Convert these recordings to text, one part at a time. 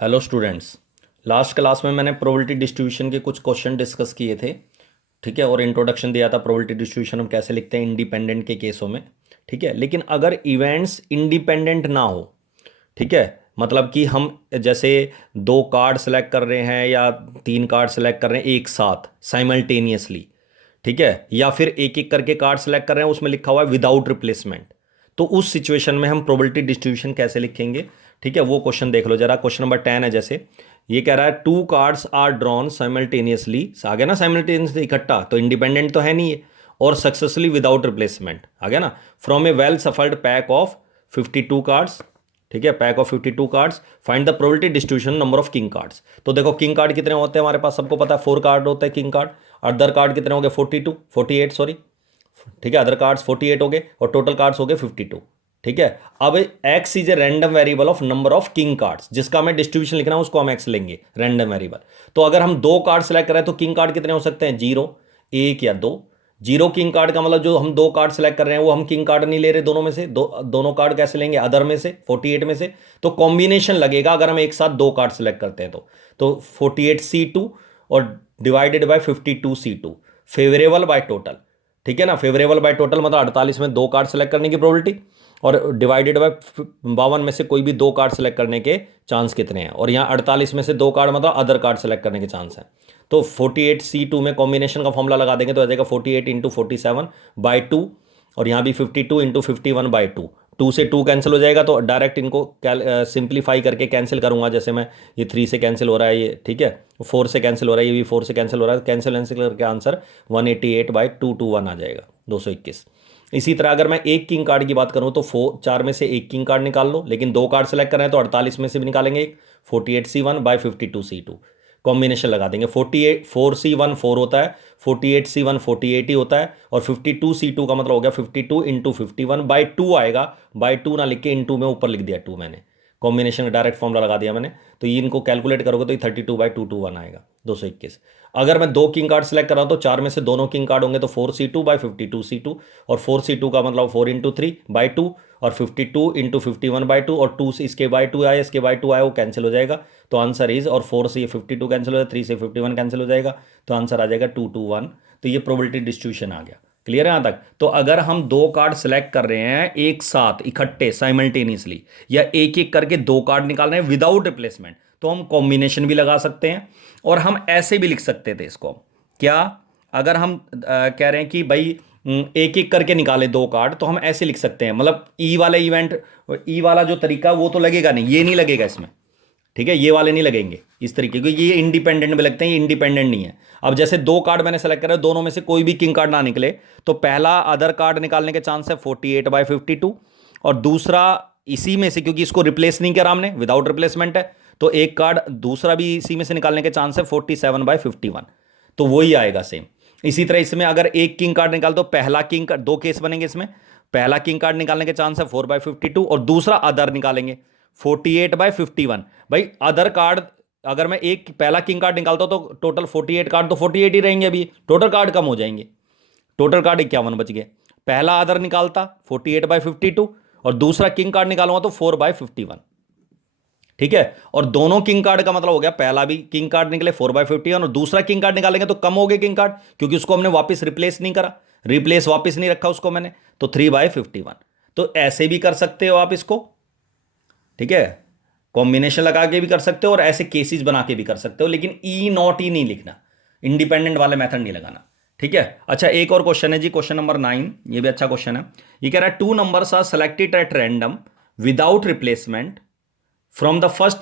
Hello students. Last class में मैंने probability distribution के कुछ क्वेश्चन डिस्कस किए थे। ठीक है, और इंट्रोडक्शन दिया था प्रोबेबिलिटी डिस्ट्रीब्यूशन हम कैसे लिखते हैं इंडिपेंडेंट के केसों में। ठीक है, लेकिन अगर इवेंट्स इंडिपेंडेंट ना हो, ठीक है, मतलब कि हम जैसे दो कार्ड सेलेक्ट कर रहे हैं या तीन कार्ड सेलेक्ट कर रहे हैं एक साथ साइमल्टेनियसली, ठीक है, या फिर एक एक करके कार्ड सेलेक्ट कर रहे हैं उसमें लिखा हुआ है विदाउट रिप्लेसमेंट, तो उस सिचुएशन में हम प्रोबेबिलिटी डिस्ट्रीब्यूशन कैसे लिखेंगे। ठीक है, वो क्वेश्चन देख लो जरा। क्वेश्चन नंबर 10 है, जैसे ये कह रहा है two cards are drawn simultaneously, आ गया ना, साइमल्टेनियसली इकट्ठा, तो इंडिपेंडेंट तो है नहीं है, और सक्सेसफुली विदाउट रिप्लेसमेंट आ गया ना, from A well shuffled pack of 52 cards. ठीक है, pack of 52 cards, find the probability distribution number of king cards. तो देखो किंग कार्ड कितने होते हैं हमारे पास, सबको पता है 4 कार्ड होते हैं किंग कार्ड। अदर कार्ड कितने हो गए, 42 48 सॉरी, ठीक है, अदर कार्ड्स 48 हो गए और टोटल कार्ड्स हो गए 52। ठीक है, अब x is a random variable of number of king cards, जिसका हमें डिस्ट्रीब्यूशन लिखना है उसको हम एक्स लेंगे, रैंडम वेरिएबल। तो अगर हम दो कार्ड सेलेक्ट करें तो किंग कार्ड कितने हो सकते हैं, जीरो, एक या दो। जीरो किंग कार्ड का मतलब जो हम दो कार्ड सेलेक्ट कर रहे हैं वो हम किंग कार्ड नहीं ले रहे दोनों में से, दोनों कार्ड कैसे लेंगे, अदर में से 48 में से। तो कॉम्बिनेशन लगेगा अगर हम एक साथ दो कार्ड सेलेक्ट करते हैं तो 48C2 और divided by 52C2, favourable by total. ठीक है ना, फेवरेबल बाय टोटल मतलब 48 में दो कार्ड सेलेक्ट करने की प्रोबेबिलिटी, और डिवाइडेड बाय 52 में से कोई भी दो कार्ड सेलेक्ट करने के चांस कितने हैं, और यहाँ 48 में से दो कार्ड मतलब अदर कार्ड सेलेक्ट करने के चांस हैं। तो 48C2 में कॉम्बिनेशन का फॉर्मूला लगा देंगे तो आ जाएगा 48 इंटू 47/2, और यहाँ भी 52 इंटू 51/2। टू से टू कैंसिल हो जाएगा तो डायरेक्ट इनको सिंप्लीफाई करके कैंसिल करूंगा, जैसे मैं ये 3 से कैंसिल हो रहा है ये, ठीक है, 4 से कैंसिल हो रहा है ये भी, 4 से कैंसिल हो रहा है, कैंसिल कैंसिल करके आंसर 188/221 आ जाएगा, 221। इसी तरह अगर मैं एक किंग कार्ड की बात करूं तो चार में से एक किंग कार्ड निकाल लो, लेकिन दो कार्ड सेलेक्ट कर रहे हैं तो 48 में से भी निकालेंगे एक, 48C1/52C2 कॉम्बिनेशन लगा देंगे। 4C1 4 होता है, 48C1 48 ही होता है, और 52C2 का मतलब हो गया 52 इंटू 51/2 आएगा, बाई टू ना लिख के इंटू में ऊपर लिख दिया 2 मैंने, कॉम्बिनेशन का डायरेक्ट फॉर्मूला लगा दिया मैंने। तो ये इनको कैलकुलेट करोगे तो ये 32/221 आएगा, 221। अगर मैं दो किंग कार्ड सेलेक्ट कर रहा हूं तो चार में से दोनों किंग कार्ड होंगे तो 4C2/52C2, और 4C2 का मतलब 4 इंटू 3/2, और 52 इंटू 51/2, और 2 से इसके बाई टू आया, इसके बाई टू आया, वो कैंसिल हो जाएगा। तो आंसर इज, और 4 से ये 52 कैंसिल हो जाएगा, 3 से 51 कैंसिल हो जाएगा, तो आंसर आ जाएगा 221। तो ये प्रोबेबिलिटी डिस्ट्रीब्यूशन आ गया। क्लियर है यहाँ तक। तो अगर हम दो कार्ड सेलेक्ट कर रहे हैं एक साथ इकट्ठे साइमल्टेनियसली, या एक एक करके दो कार्ड निकाल रहे हैं विदाउट रिप्लेसमेंट, तो हम कॉम्बिनेशन भी लगा सकते हैं, और हम ऐसे भी लिख सकते थे इसको, क्या, अगर हम कह रहे हैं कि भाई एक एक करके निकाले दो कार्ड, तो हम ऐसे लिख सकते हैं, मतलब ई वाला इवेंट, ई वाला जो तरीका वो तो लगेगा नहीं, ये नहीं लगेगा इसमें, ठीक है, ये वाले नहीं लगेंगे इस तरीके, क्योंकि ये इंडिपेंडेंट में लगते हैं, ये इंडिपेंडेंट नहीं है। अब जैसे दो कार्ड मैंने सेलेक्ट करा, दोनों में से कोई भी किंग कार्ड ना निकले, तो पहला अदर कार्ड निकालने के चांस है 48/52, और दूसरा इसी में से, क्योंकि इसको रिप्लेस नहीं किया हमने, विदाउट रिप्लेसमेंट है, तो एक कार्ड दूसरा भी इसी में से निकालने के चांस है 47/51, तो वही आएगा सेम। इसी तरह इसमें अगर एक किंग कार्ड निकाल दो, पहला किंग कार्ड, दो केस बनेंगे इसमें, पहला किंग कार्ड निकालने के चांस है 4/52, और दूसरा अदर निकालेंगे 48/51। भाई अदर कार्ड, अगर मैं एक पहला किंग कार्ड निकालता हूं तो टोटल 48 कार्ड तो 48 ही रहेंगे, अभी टोटल कार्ड कम हो जाएंगे, टोटल कार्ड 51 बच गए। पहला अदर निकालता 48/52, और दूसरा किंग कार्ड निकालूंगा तो 4/51। ठीक है, और दोनों किंग कार्ड का मतलब हो गया, पहला भी किंग कार्ड निकले 4/51, और दूसरा किंग कार्ड निकालेंगे तो कम हो गए किंग कार्ड, क्योंकि उसको हमने वापस रिप्लेस नहीं करा, रिप्लेस वापस नहीं रखा उसको मैंने, तो 3/51। तो ऐसे भी कर सकते हो आप इसको, ठीक है, कॉम्बिनेशन लगा के भी कर सकते हो और ऐसे केसेस बना के भी कर सकते हो, लेकिन ई नॉट ई नहीं लिखना, इंडिपेंडेंट वाले मेथड नहीं लगाना। ठीक है, अच्छा एक और क्वेश्चन है जी, क्वेश्चन नंबर 9, ये भी अच्छा क्वेश्चन है। ये कह रहा है two numbers are selected at random without replacement from the first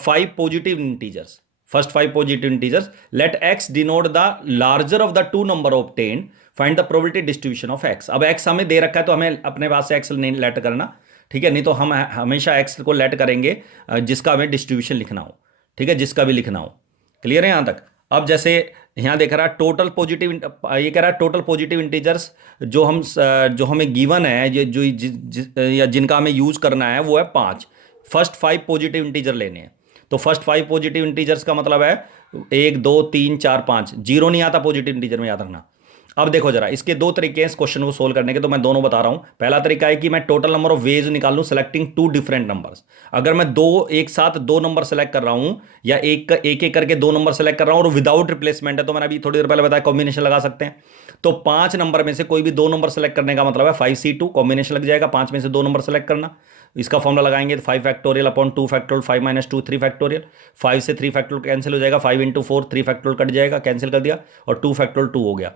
5 positive integers, first 5 positive integers, let x denote the larger of the two number obtained, find the probability distribution of x. अब x हमें दे रखा है तो हमें अपने पास से x नहीं लेट करना, ठीक है, नहीं तो हम हमेशा एक्स को लेट करेंगे जिसका हमें डिस्ट्रीब्यूशन लिखना हो, ठीक है, जिसका भी लिखना हो। क्लियर है यहां तक। अब जैसे यहां देख रहा है टोटल पॉजिटिव, ये कह रहा है टोटल पॉजिटिव इंटीजर्स जो हमें गिवन है, ये या जिनका हमें यूज करना है वो है 5, फर्स्ट 5 पॉजिटिव इंटीजर लेने हैं। तो फर्स्ट 5 पॉजिटिव इंटीजर्स का मतलब है 1 2 3 4 5, जीरो नहीं आता पॉजिटिव इंटीजर में, याद रखना। अब देखो जरा, इसके दो तरीके हैं इस क्वेश्चन को सोल्व करने के, तो मैं दोनों बता रहा हूं। पहला तरीका है कि मैं टोटल नंबर ऑफ वेज निकाल लूं सेलेक्टिंग टू डिफरेंट नंबर्स। अगर मैं एक साथ दो नंबर सेलेक्ट कर रहा हूं, या एक करके दो नंबर सेलेक्ट कर रहा हूं और विदाउट रिप्लेसमेंट है, तो मैंने अभी थोड़ी देर पहले बताया कॉम्बिनेशन लगा सकते हैं। तो 5 नंबर में से कोई भी दो नंबर सेलेक्ट करने का मतलब है 5C2 कॉम्बिनेशन लग जाएगा, 5 में से दो नंबर सेलेक्ट करना। इसका फॉर्मूला लगाएंगे तो 5 factorial upon 2 factorial, 5 minus 2 3 factorial. 5 से 3 फैक्टोरियल कैंसिल हो जाएगा, 5 इंटू 4 3 फैक्टोरियल कट जाएगा, कैंसिल कर दिया, और 2 फैक्टोरियल 2 हो गया,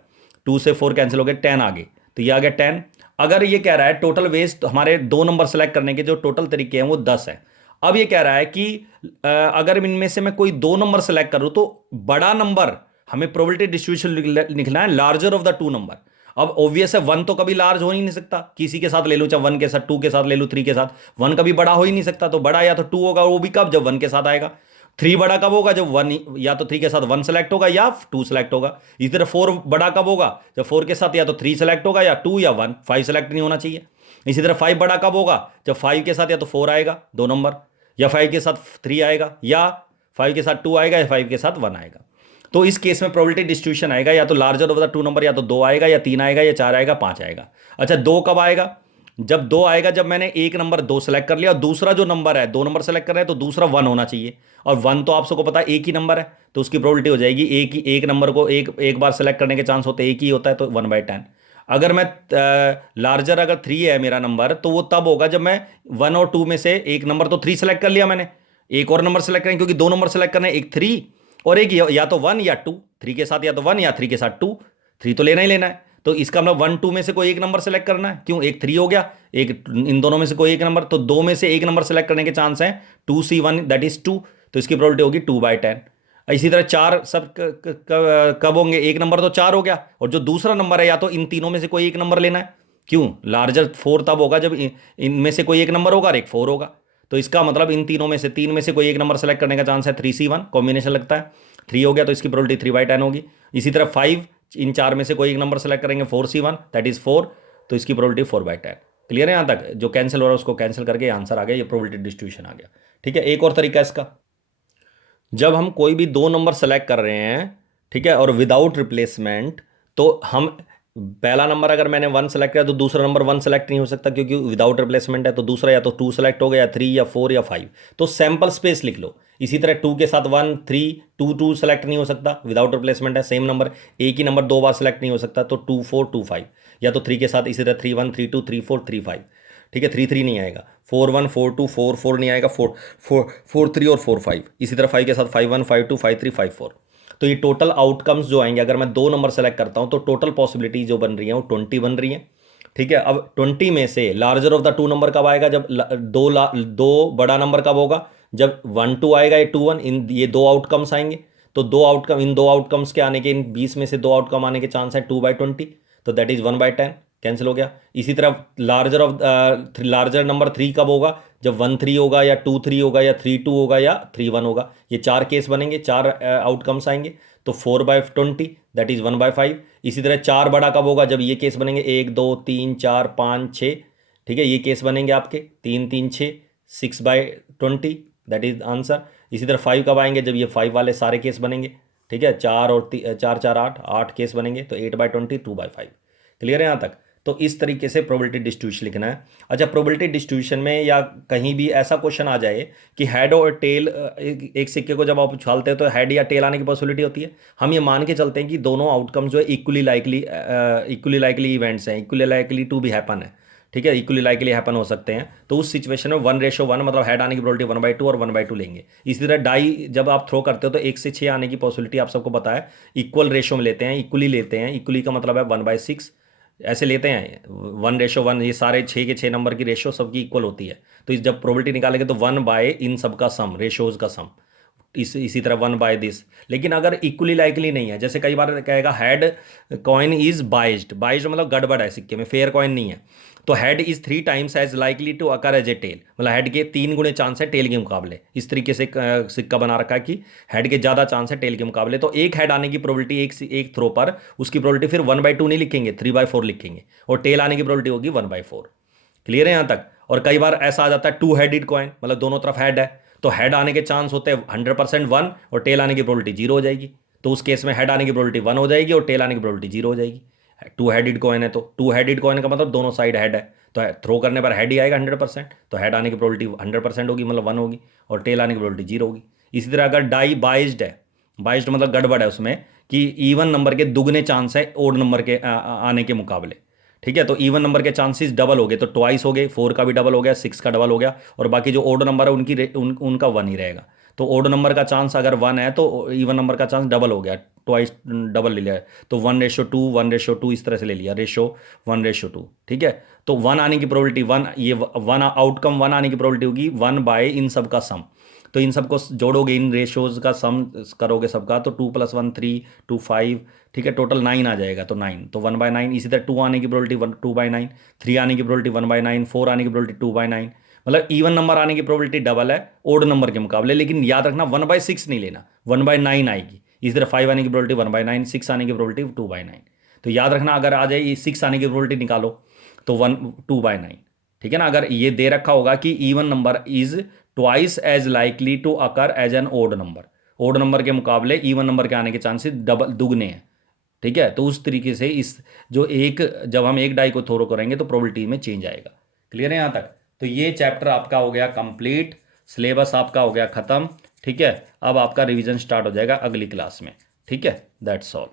2 से 4 कैंसिल हो गया, 10 आ गए, तो ये आ गया 10। अगर ये कह रहा है टोटल वेज, तो हमारे दो नंबर सेलेक्ट करने के जो टोटल तरीके हैं वो 10 है। अब ये कह रहा है कि अगर इनमें से मैं कोई दो नंबर सेलेक्ट करूं तो बड़ा नंबर, हमें प्रोबेबिलिटी डिस्ट्रीब्यूशन लिखना है larger of the two number. अब ऑब्वियस है 1 तो कभी लार्ज हो ही नहीं सकता, किसी के साथ ले लूं, चाहे 1 के साथ, 2 के साथ ले लूं, 3 के साथ, 1 कभी बड़ा हो ही नहीं सकता। तो बड़ा या तो 2 होगा, वो भी कब, जब 1 के साथ आएगा। 3 बड़ा कब होगा, जब 1 या तो 3 के साथ 1 सेलेक्ट होगा या 2 सेलेक्ट होगा। इसी तरह 4 बड़ा कब होगा, जब 4 के साथ या तो 3 सेलेक्ट होगा या 2 या 1, 5 सेलेक्ट नहीं होना चाहिए। इसी तरह 5 बड़ा कब होगा, जब 5 के साथ या तो 4 आएगा दो नंबर, या 5 के साथ 3 आएगा, या 5 के साथ 2 आएगा, या 5 के साथ 1 आएगा। तो इस केस में प्रोबेबिलिटी डिस्ट्रीब्यूशन आएगा या तो larger of the two number, या तो 2 आएगा, या 3 आएगा, या 4 आएगा, 5 आएगा। अच्छा, 2 कब आएगा, जब 2 आएगा जब मैंने एक नंबर 2 सेलेक्ट कर लिया, और दूसरा जो नंबर है, दो नंबर सेलेक्ट कर रहे हैं तो दूसरा 1 होना चाहिए, और 1 तो आप सबको पता है एक ही नंबर है, तो उसकी प्रोबेबिलिटी हो जाएगी एक नंबर को एक बार सेलेक्ट करने के चांस होते एक ही होता है, तो 1/10। अगर मैं लार्जर अगर 3 है मेरा नंबर, तो वो तब होगा जब मैं 1 और 2 में से एक नंबर तो 3 सेलेक्ट कर लिया मैंने, एक और नंबर सेलेक्ट करें, क्योंकि दो नंबर सेलेक्ट करना है, एक 3 और एक या तो 1 या 2, 3 के साथ या तो 1 या 3 के साथ 2, 3 तो लेना ही लेना है। तो इसका मतलब 1 2 में से कोई एक नंबर सेलेक्ट करना है, क्यों, एक 3 हो गया, एक इन दोनों में से कोई एक नंबर, तो 2 में से एक नंबर सेलेक्ट करने के चांस है 2C1 दैट इज 2, तो इसकी प्रोबेबिलिटी होगी 2/10। इसी तरह 4 सब कब होंगे, एक नंबर तो 4 हो गया, और जो दूसरा नंबर है या तो इन तीनों में से कोई एक नंबर लेना है, क्यों, लार्जर 4 तब होगा जब इनमें से कोई एक नंबर होगा और एक 4 होगा। तो इसका मतलब इन तीनों में से 3 में से कोई एक नंबर सेलेक्ट करने का चांस है 3C1 कॉम्बिनेशन लगता है, 3 हो गया, तो इसकी प्रोबेबिलिटी 3/10 होगी। इसी तरह 5, इन 4 में से कोई एक नंबर सेलेक्ट करेंगे 4C1 दैट इज 4, तो इसकी प्रोबेबिलिटी 4/10। क्लियर है यहाँ तक, जो कैंसिल हो रहा है उसको कैंसिल करके आंसर आ गया, ये प्रोबेबिलिटी डिस्ट्रीब्यूशन आ गया। ठीक है, एक और तरीका है इसका, जब हम कोई भी दो नंबर सेलेक्ट कर रहे हैं, ठीक है, और विदाउट रिप्लेसमेंट, तो हम पहला नंबर अगर मैंने 1 सेलेक्ट किया तो दूसरा नंबर 1 सेलेक्ट नहीं हो सकता, क्योंकि विदाउट रिप्लेसमेंट है, तो दूसरा या तो 2 सेलेक्ट होगा, या 3 या 4 या 5, तो सैंपल स्पेस लिख लो। इसी तरह 2 के साथ 1 3 2 सेलेक्ट नहीं हो सकता, विदाउट रिप्लेसमेंट है, सेम नंबर, एक ही नंबर दो बार सेलेक्ट नहीं हो सकता, तो 2 4 2 5, या तो 3 के साथ इसी तरह 3 1 3 2 3 4 3 5, ठीक है, 3 3 नहीं आएगा, 4 1 4 2 4 4 नहीं आएगा, 4 4 4 3 और 4 5, इसी तरह 5 के साथ 5 1 5 2 5 3 5 4। तो ये टोटल आउटकम्स जो आएंगे, अगर मैं दो नंबर सेलेक्ट करता हूं तो टोटल पॉसिबिलिटी जो बन रही है वो 20 बन रही है। ठीक है, अब 20 में से larger of the two number कब आएगा, जब दो बड़ा नंबर कब होगा, जब 1 2 आएगा, या 2 1, इन ये दो आउटकम्स आएंगे, तो इन दो आउटकम्स के आने के, इन 20 में से दो आउटकम आने के चांस है 2/20, तो दैट इज 1/10, कैंसिल हो गया। इसी तरह लार्जर नंबर 3 कब होगा, जब 1 3 होगा, या 2 3 होगा, या 3 2 होगा, या 3 1 होगा। ये 4 केस बनेंगे, 4 आउटकम्स आएंगे, तो 4/20 दैट इज 1/5। इसी तरह 4 बड़ा कब होगा, जब ये केस बनेंगे 1 2 3 4 5 6, ठीक है, ये केस बनेंगे आपके 3 3 6, 6/20 दैट इज आंसर। इसी तरह 5 कब आएंगे, जब ये 5 वाले सारे केस बनेंगे, ठीक है, 4 और 4 4 8 केस बनेंगे, तो 8/20 2/5। क्लियर है यहाँ तक। तो इस तरीके से प्रोबेबिलिटी डिस्ट्रीब्यूशन लिखना है। अच्छा, प्रोबेबिलिटी डिस्ट्रीब्यूशन में या कहीं भी ऐसा क्वेश्चन आ जाए कि हेड और टेल, एक सिक्के को जब आप उछालते हैं तो हेड या टेल आने की पॉसिबिलिटी होती है। हम ये मान के चलते हैं कि दोनों आउटकम जो है इक्वली लाइकली इवेंट्स हैं, equally likely to be happen है, ठीक है, इक्वली लाइकली हैपन हो सकते हैं। तो उस सिचुएशन में 1:1 मतलब हेड आने की प्रोबेबिलिटी 1/2 और 1/2 लेंगे। इसी तरह डाई जब आप थ्रो करते हो तो 1 से 6 आने की पॉसिबिलिटी आप सबको पता है, इक्वल रेशो में लेते हैं, इक्वली लेते हैं। इक्वली का मतलब है 1/6 ऐसे लेते हैं, 1:1, ये सारे 6 के 6 नंबर की रेशो सबकी इक्वल होती है। तो जब प्रोबेबिलिटी निकालेंगे तो 1 बाय इन सब का सम, रेशोज का सम, इसी तरह 1 बाय दिस। लेकिन अगर इक्वली लाइकली नहीं है, जैसे कई बार कहेगा head coin is biased, biased मतलब गड़बड़ है सिक्के में, फेयर कॉइन नहीं है, तो head is 3 times as likely to occur as a tail, मतलब हेड के 3 गुणे चांस है टेल के मुकाबले। इस तरीके से सिक्का बना रखा है कि हेड के ज़्यादा चांस है टेल के मुकाबले। तो एक हेड आने की प्रोबेबिलिटी एक थ्रो पर, उसकी प्रोबेबिलिटी फिर 1/2 नहीं लिखेंगे, 3/4 लिखेंगे, और टेल आने की प्रोबेबिलिटी होगी 1/4। क्लियर है यहाँ तक। और कई बार ऐसा आ जाता है 2 हेडेड कॉइन, मतलब दोनों तरफ हेड है, तो हेड आने के चांस होते हैं 100% 1, और टेल आने की प्रोबेबिलिटी 0 हो जाएगी। तो उस केस में हेड आने की प्रोबेबिलिटी 1 हो जाएगी और टेल आने की प्रोबेबिलिटी 0 हो जाएगी। टू हेडेड कॉइन है तो टू हेडेड कॉइन का मतलब दोनों साइड हेड है, तो थ्रो करने पर हेड ही आएगा 100%, तो हेड आने की प्रोबेबिलिटी 100% होगी, मतलब 1 होगी, और टेल आने की प्रोबेबिलिटी 0 होगी। इसी तरह अगर डाई बाइज्ड है, बाइज्ड मतलब गड़बड़ है उसमें, कि इवन नंबर के दुगने चांस है ओड नंबर के आने के मुकाबले, ठीक है, तो इवन नंबर के चांसेस डबल हो गए, तो ट्वाइस हो गए, 4 का भी डबल हो गया, 6 का डबल हो गया, और बाकी जो ओड नंबर है उनका 1 ही रहेगा। तो ओड नंबर का चांस अगर 1 है तो इवन नंबर का चांस डबल हो गया, ट्वाइस डबल ले लिया, तो 1:2, 1:2 इस तरह से ले लिया, रेशो 1:2, ठीक है। तो 1 आने की प्रोबेबिलिटी 1, ये 1 आउटकम 1 आने की प्रोबेबिलिटी होगी 1 बाय इन सब का सम। तो इन सबको जोड़ोगे, इन रेशोज का सम करोगे सबका, तो 2 + 1 3, 2 5, ठीक है, टोटल 9 आ जाएगा, तो 9, तो 1/9। इसी तरह 2 आने की प्रोबेबिलिटी 2/9, 3 आने की प्रोबेबिलिटी 1/9, 4 आने की प्रोबेबिलिटी 2/9, मतलब इवन नंबर आने की प्रोबेबिलिटी डबल है ओड नंबर के मुकाबले, लेकिन याद रखना 1/6 नहीं लेना, 1/9 आएगी। इसी तरह 5 आने की प्रोबेबिलिटी 1/9, 6 आने की प्रोबेबिलिटी 2/9। तो याद रखना अगर आ जाए 6 आने की प्रोबेबिलिटी निकालो तो 2/9, ठीक है ना। अगर ये दे रखा होगा कि even number is twice as likely to occur as an odd number, odd number के मुकाबले इवन नंबर के आने के चांसेस डबल दुगने हैं, ठीक है, तो उस तरीके से इस जो एक जब हम एक डाई को थ्रो करेंगे तो प्रोबेबिलिटी में चेंज आएगा। क्लियर है यहाँ तक? तो ये चैप्टर आपका हो गया कंप्लीट, सिलेबस आपका हो गया खत्म, ठीक है। अब आपका रिवीजन स्टार्ट हो जाएगा अगली क्लास में, ठीक है। That's all.